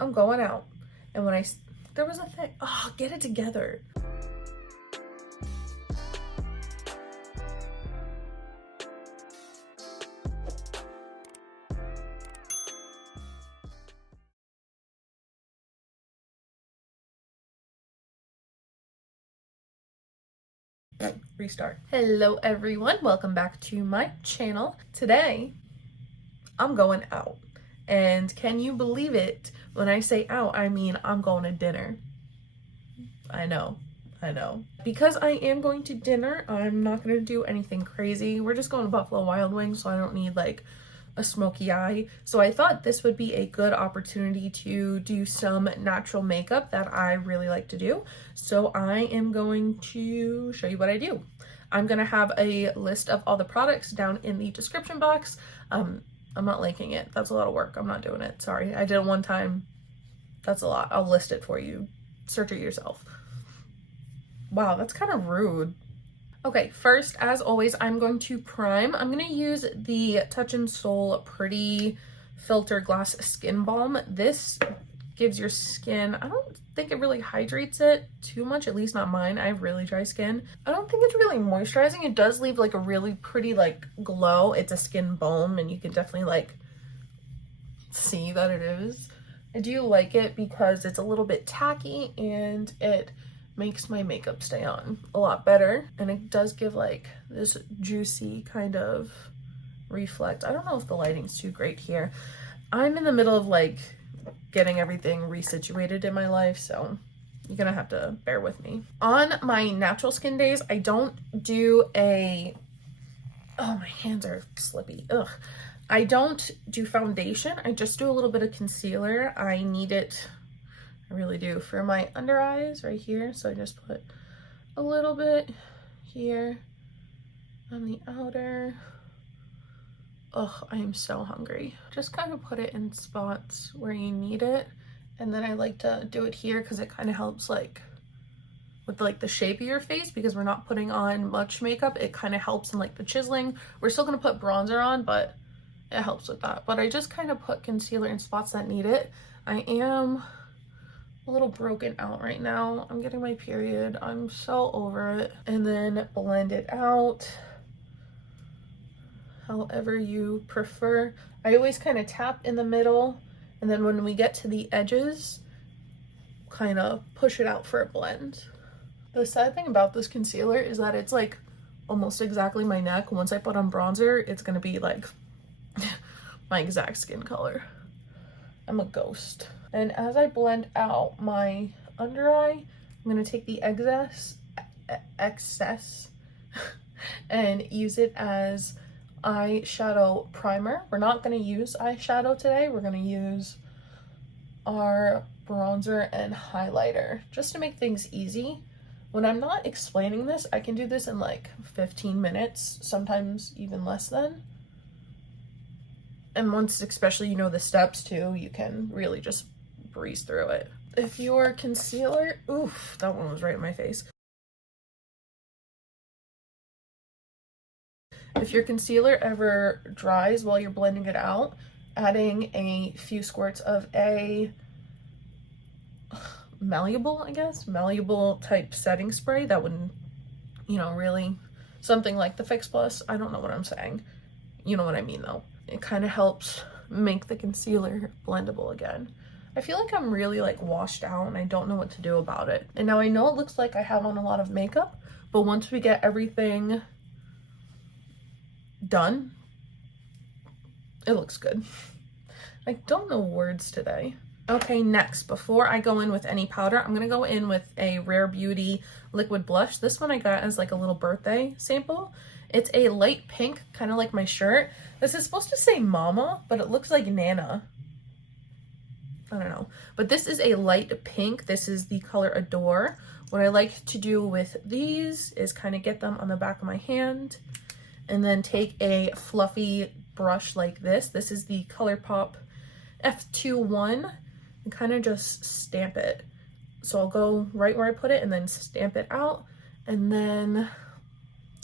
I'm going out. And when there was a thing, oh, get it together. Restart. Hello everyone, welcome back to my channel. Today I'm going out, and can you believe it? When I say out, I mean I'm going to dinner. I know. Because I am going to dinner, I'm not going to do anything crazy. We're just going to Buffalo Wild Wings, so I don't need like a smoky eye. So I thought this would be a good opportunity to do some natural makeup that I really like to do. So I am going to show you what I do. I'm going to have a list of all the products down in the description box. I'm not linking it. That's a lot of work. I'm not doing it. Sorry. I did it one time. That's a lot. I'll list it for you. Search it yourself. Wow, that's kind of rude. Okay, first, as always, I'm going to prime. I'm going to use the Touch in Sol Pretty Filter Glass Skin Balm. This gives your skin, I don't think it really hydrates it too much, at least not mine. I have really dry skin. I don't think it's really moisturizing. It does leave like a really pretty like glow. It's a skin balm and you can definitely like see that it is. I do like it because it's a little bit tacky and it makes my makeup stay on a lot better, and it does give like this juicy kind of reflect. I don't know if the lighting's too great here. I'm in the middle of like getting everything resituated in my life, so you're gonna have to bear with me. On my natural skin days, I don't do a, oh, my hands are slippy, ugh. I don't do foundation. I just do a little bit of concealer. I need it, I really do, for my under eyes right here. So I just put a little bit here on the outer. Ugh, I am so hungry. Just kind of put it in spots where you need it. And then I like to do it here because it kind of helps like with like the shape of your face, because we're not putting on much makeup. It kind of helps in like the chiseling. We're still gonna put bronzer on, but it helps with that. But I just kind of put concealer in spots that need it. I am a little broken out right now. I'm getting my period. I'm so over it. And then blend it out however you prefer. I always kind of tap in the middle, and then when we get to the edges, kind of push it out for a blend. The sad thing about this concealer is that it's like almost exactly my neck. Once I put on bronzer, it's gonna be like my exact skin color. I'm a ghost. And as I blend out my under eye, I'm gonna take the excess and use it as eyeshadow primer. We're not gonna use eyeshadow today. We're gonna use our bronzer and highlighter just to make things easy. When I'm not explaining this, I can do this in like 15 minutes, sometimes even less than. And once, especially, you know the steps too, you can really just breeze through it. If your concealer, oof, that one was right in my face. If your concealer ever dries while you're blending it out, adding a few squirts of a malleable, I guess, malleable type setting spray, that would, you know, really, something like the Fix Plus, I don't know what I'm saying. You know what I mean though. It kind of helps make the concealer blendable again. I feel like I'm really like washed out and I don't know what to do about it. And now I know it looks like I have on a lot of makeup, but once we get everything done, it looks good. I don't know words today. Okay, next, before I go in with any powder, I'm gonna go in with a Rare Beauty liquid blush. This one I got as like a little birthday sample. It's a light pink, kind of like my shirt. This is supposed to say Mama, but it looks like Nana. I don't know. But this is a light pink. This is the color Adore. What I like to do with these is kind of get them on the back of my hand and then take a fluffy brush like this. This is the ColourPop F21 and kind of just stamp it. So I'll go right where I put it and then stamp it out and then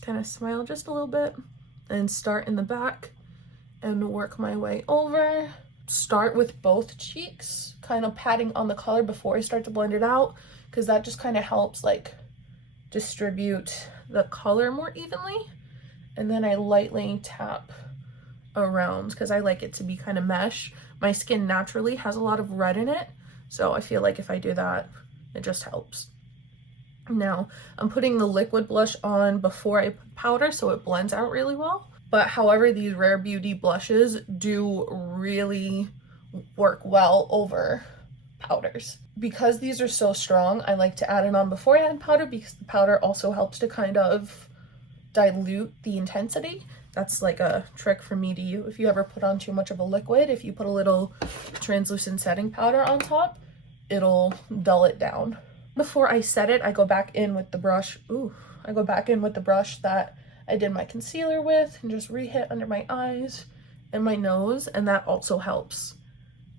kind of smile just a little bit and start in the back and work my way over start with both cheeks, kind of patting on the color before I start to blend it out, because that just kind of helps like distribute the color more evenly. And then I lightly tap around because I like it to be kind of mesh. My skin naturally has a lot of red in it, so I feel like if I do that, it just helps. Now, I'm putting the liquid blush on before I put powder so it blends out really well. But however, these Rare Beauty blushes do really work well over powders. Because these are so strong, I like to add it on before I add powder because the powder also helps to kind of dilute the intensity. That's like a trick for me to use. If you ever put on too much of a liquid, if you put a little translucent setting powder on top, it'll dull it down. Before I set it, I go back in with the brush. I go back in with the brush that I did my concealer with and just re-hit under my eyes and my nose, and that also helps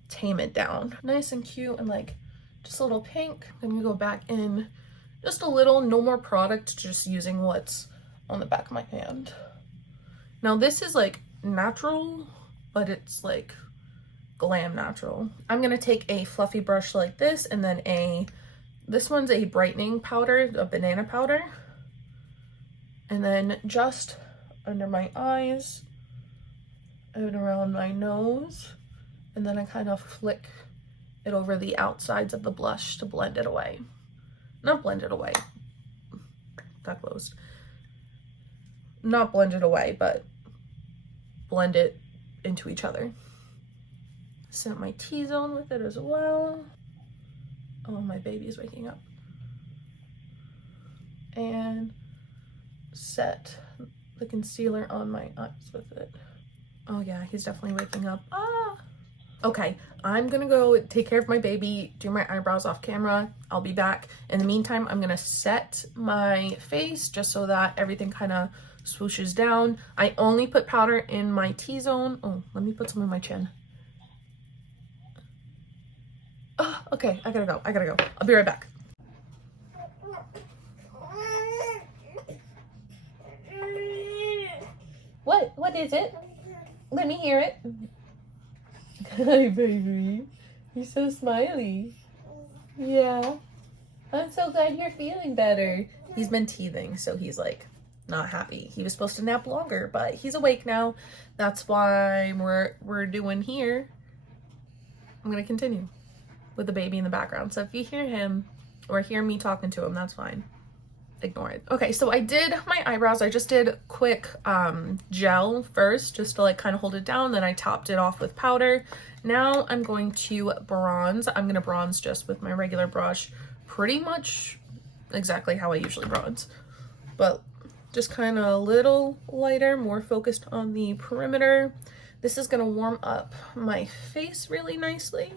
tame it down. Nice and cute and like just a little pink. Then we go back in just a little, no more product, just using what's on the back of my hand. Now this is like natural, but it's like glam natural. I'm gonna take a fluffy brush like this, and then this one's a brightening powder, a banana powder. And then just under my eyes and around my nose. And then I kind of flick it over the outsides of the blush to blend it away. Not blend it away. That closed. Not blend it away, but blend it into each other. Set my T-zone with it as well. Oh, my baby is waking up. And set the concealer on my eyes with it. Oh yeah, he's definitely waking up. Okay, I'm gonna go take care of my baby, do my eyebrows off camera. I'll be back. In the meantime, I'm gonna set my face just so that everything kind of swooshes down. I only put powder in my T-zone. Oh, let me put some in my chin. Okay, I gotta go. I'll be right back. What is it? Let me hear it. Hi, baby. You're so smiley. Yeah. I'm so glad you're feeling better. He's been teething, so he's like not happy. He was supposed to nap longer, but he's awake now. That's why we're doing here. I'm gonna continue with the baby in the background. So if you hear him or hear me talking to him, that's fine. Ignore it. Okay, so I did my eyebrows. I just did quick gel first, just to like kind of hold it down. Then I topped it off with powder. Now I'm going to bronze. I'm gonna bronze just with my regular brush, pretty much exactly how I usually bronze, but just kind of a little lighter, more focused on the perimeter. This is gonna warm up my face really nicely.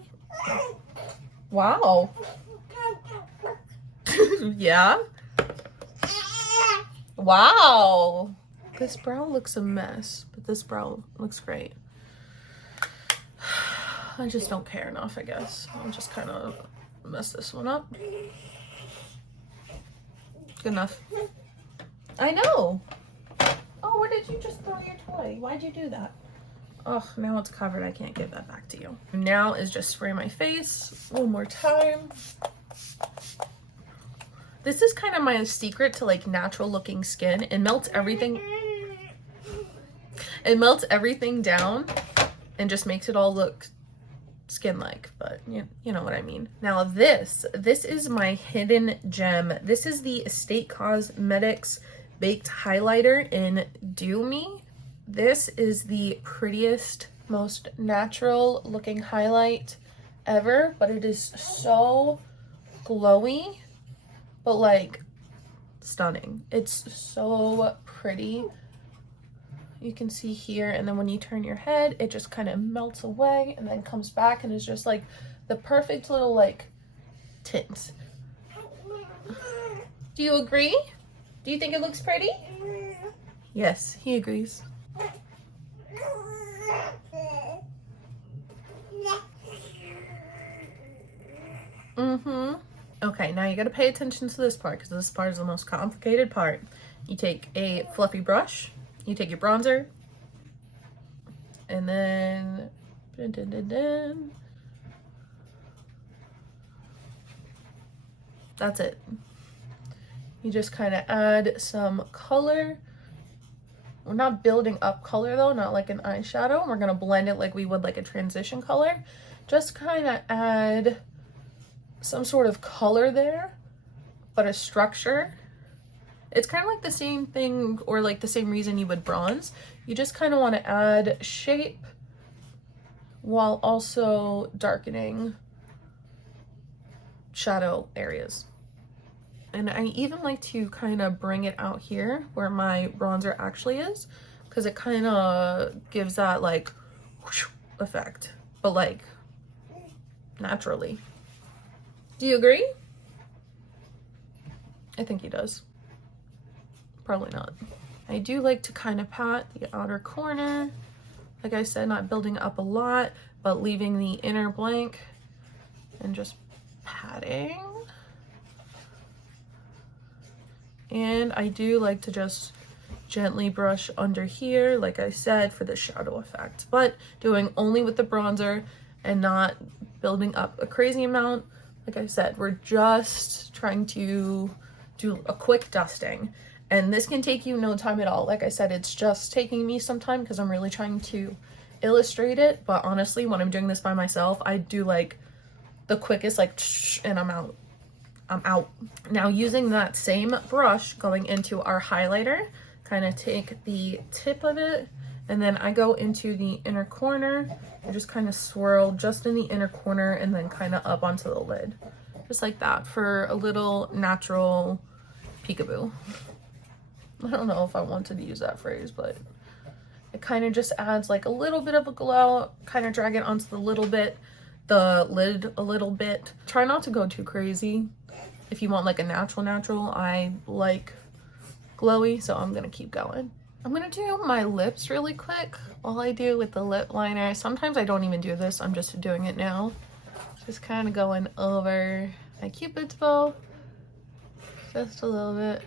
Wow. Yeah. Wow. This brow looks a mess, but this brow looks great. I just don't care enough, I guess. I'll just kind of mess this one up. Good enough. I know. Oh, where did you just throw your toy? Why'd you do that? Oh, now it's covered. I can't give that back to you. Now is just spray my face one more time. This is kind of my secret to like natural looking skin. It melts everything. It melts everything down and just makes it all look skin-like, but you know what I mean. Now this is my hidden gem. This is the Estate Cosmetics Baked Highlighter in Do Me. This is the prettiest, most natural looking highlight ever, but it is so glowy, but like stunning. It's so pretty. You can see here, and then when you turn your head, it just kind of melts away and then comes back and is just like the perfect little like tint. Do you agree? Do you think it looks pretty? Yes, he agrees. Okay, now you gotta pay attention to this part because this part is the most complicated part. You take a fluffy brush, you take your bronzer, and then Dun, dun, dun, dun. That's it. You just kind of add some color. We're not building up color though, not like an eyeshadow. We're gonna blend it like we would like a transition color. Just kind of add some sort of color there, but a structure. It's kind of like the same thing, or like the same reason you would bronze. You just kind of want to add shape while also darkening shadow areas. And I even like to kind of bring it out here where my bronzer actually is, because it kind of gives that like whoosh effect, but like naturally. Do you agree? I think he does. Probably not. I do like to kind of pat the outer corner. Like I said, not building up a lot, but leaving the inner blank and just patting. And I do like to just gently brush under here, like I said, for the shadow effect, but doing only with the bronzer and not building up a crazy amount. Like I said, we're just trying to do a quick dusting, and this can take you no time at all. Like I said, it's just taking me some time because I'm really trying to illustrate it, but honestly, when I'm doing this by myself, I do like the quickest, like, and I'm out. Now, using that same brush, going into our highlighter, kind of take the tip of it, and then I go into the inner corner and just kind of swirl just in the inner corner and then kind of up onto the lid. Just like that for a little natural peekaboo. I don't know if I wanted to use that phrase, but it kind of just adds like a little bit of a glow, kind of drag it onto the lid a little bit. Try not to go too crazy. If you want like a natural, I like glowy, so I'm gonna keep going. I'm gonna do my lips really quick. All I do with the lip liner, sometimes I don't even do this, I'm just doing it now. Just kind of going over my Cupid's bow, just a little bit.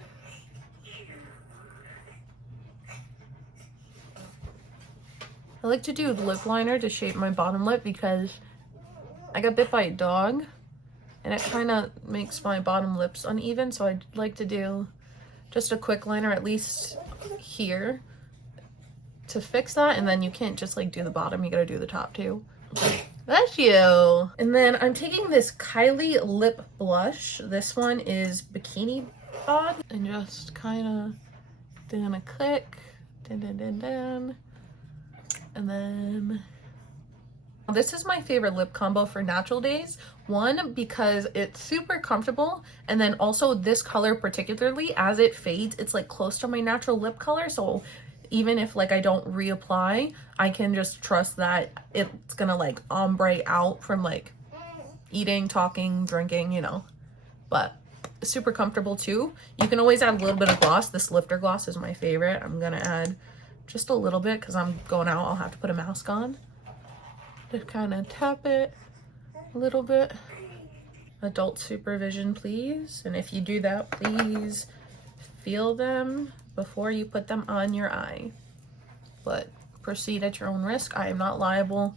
I like to do lip liner to shape my bottom lip because I got bit by a dog and it kind of makes my bottom lips uneven, so I'd like to do just a quick liner at least here to fix that, and then you can't just like do the bottom, you gotta do the top too. Bless you. And then I'm taking this Kylie lip blush. This one is Bikini Bod, and just kind of doing a click, dun. And then this is my favorite lip combo for natural days. One, because it's super comfortable, and then also this color particularly, as it fades, it's like close to my natural lip color, so even if like I don't reapply, I can just trust that it's gonna like ombre out from like eating, talking, drinking, you know. But super comfortable too. You can always add a little bit of gloss. This lifter gloss is my favorite. I'm gonna add just a little bit because I'm going out, I'll have to put a mask on. Just kind of tap it a little bit. Adult supervision, please. And if you do that, please feel them before you put them on your eye. But proceed at your own risk. I am not liable.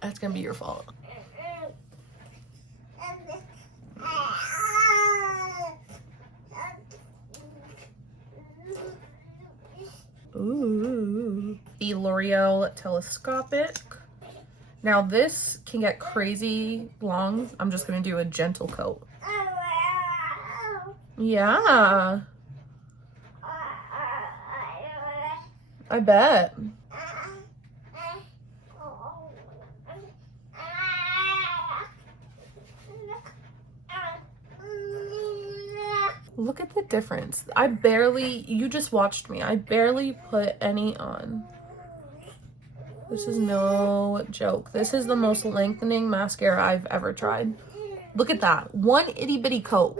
That's gonna be your fault. Ooh. The LOreal Telescopic. Now this can get crazy long. I'm just gonna do a gentle coat. Yeah. I bet. Look at the difference. You just watched me. I barely put any on. This is no joke. This is the most lengthening mascara I've ever tried. Look at that. One itty bitty coat.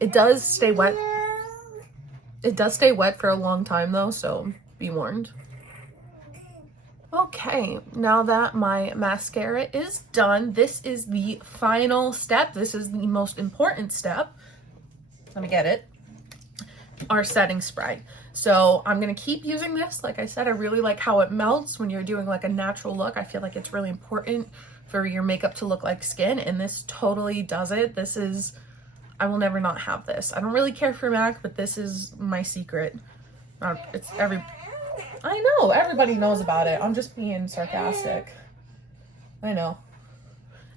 It does stay wet. It does stay wet for a long time though, so be warned. Okay, now that my mascara is done, this is the final step. This is the most important step. Let me get it. Our setting spray. So I'm gonna keep using this. Like I said, I really like how it melts when you're doing like a natural look. I feel like it's really important for your makeup to look like skin, and this totally does it. This is, I will never not have this. I don't really care for MAC, but this is my secret. I know, everybody knows about it. I'm just being sarcastic. I know.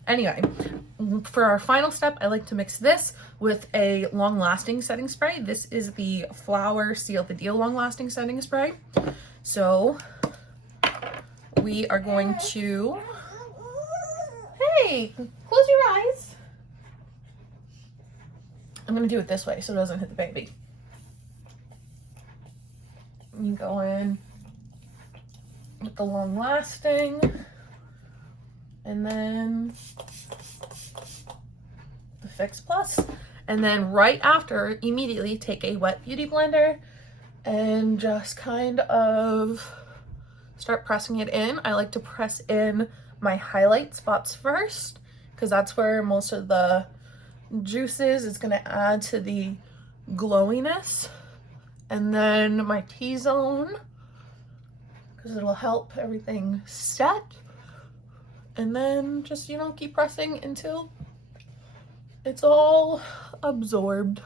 Anyway, for our final step, I like to mix this with a long-lasting setting spray. This is the Flower Seal the Deal long-lasting setting spray. So we are going to, hey, close your eyes. I'm gonna do it this way so it doesn't hit the baby. You go in with the long-lasting, and then the Fix Plus, and then right after, immediately take a wet beauty blender and just kind of start pressing it in. I like to press in my highlight spots first because that's where most of the juices is going to add to the glowiness, and then my T-zone because it'll help everything set. And then just, you know, keep pressing until it's all absorbed.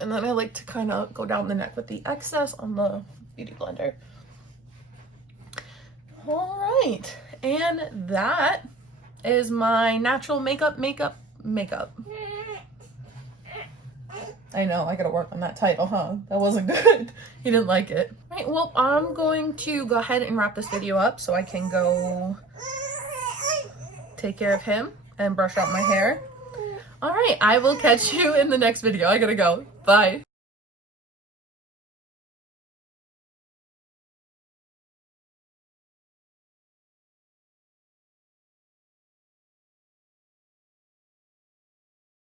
And then I like to kind of go down the neck with the excess on the beauty blender. All right, and that is my natural makeup. I know, I gotta work on that title, huh? That wasn't good. You didn't like it. Right, well, I'm going to go ahead and wrap this video up so I can go take care of him and brush out my hair. All right, I will catch you in the next video. I gotta go. Bye.